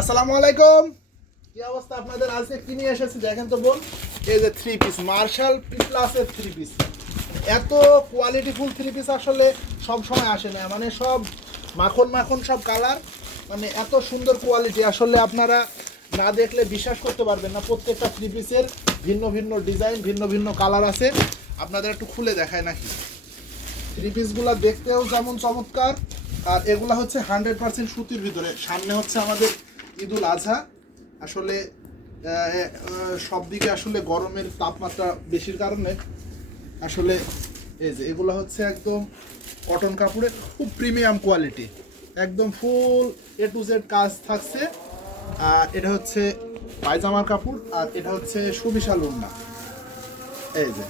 আসসালামু আলাইকুম। কি অবস্থা আপনাদের? আজকে কি নিয়ে এসেছি দেখেন তো বোন। এই যে থ্রি পিস মার্শাল প্লাসের থ্রি পিস, এত কোয়ালিটিফুল থ্রি পিস আসলে সব সময় আসে না। মানে সব মাখন মাখন সব কালার, মানে এত সুন্দর কোয়ালিটি আসলে আপনারা না দেখলে বিশ্বাস করতে পারবেন না। প্রত্যেকটা থ্রি পিসের ভিন্ন ভিন্ন ডিজাইন, ভিন্ন ভিন্ন কালার আছে। আপনাদের একটু খুলে দেখায় নাকি? থ্রি পিসগুলো দেখতেও যেমন চমৎকার, আর এগুলা হচ্ছে 100% সুতির ভিতরে। সামনে হচ্ছে আমাদের ঈদুল আজহা। আসলে সব দিকে আসলে গরমের তাপমাত্রা বেশির কারণে আসলে এই যে এগুলো হচ্ছে একদম কটন কাপড়ের, খুব প্রিমিয়াম কোয়ালিটি, একদম ফুল এ টু জেড কাজ থাকছে। আর এটা হচ্ছে পায়জামার কাপড়, আর এটা হচ্ছে সুবিশাল ওড়না। এই যে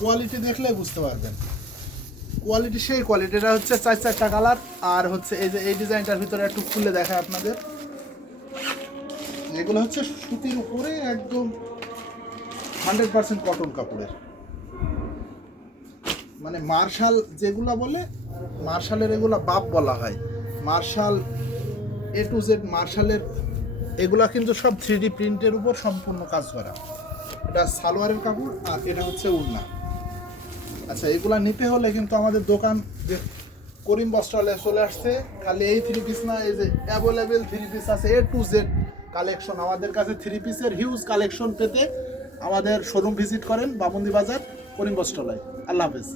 কোয়ালিটি দেখলে বুঝতে পারবেন, কোয়ালিটি সেই কোয়ালিটি। এটা হচ্ছে চারটা কালার, আর হচ্ছে এই যে এই ডিজাইনটার ভিতরে একটু খুলে দেখায় আপনাদের। এগুলো হচ্ছে সুতির উপরে একদম 100% কটন কাপড়ের, মানে মার্শাল যেগুলা বলে, মার্শালের এগুলা বাপ বলা হয়। মার্শাল এ টু জেড মার্শালের এগুলা কিন্তু সব 3D প্রিন্টের উপর সম্পূর্ণ কাজ করা। এটা সালোয়ারের কাপড়, আর এটা হচ্ছে ওড়না। আচ্ছা, এগুলা নিতে হলে কিন্তু আমাদের দোকান যে করিম বস্ত্রালয়ে চলে আসছে। খালি এই থ্রি পিস না, এই যে অ্যাভেলেবেল থ্রি পিস আছে, এ টু জেড কালেকশন আমাদের কাছে। থ্রি পিসের হিউজ কালেকশন পেতে আমাদের শোরুম ভিজিট করেন, বামন্দি বাজার, করিম বস্ত্রালয়। আল্লাহ হাফেজ।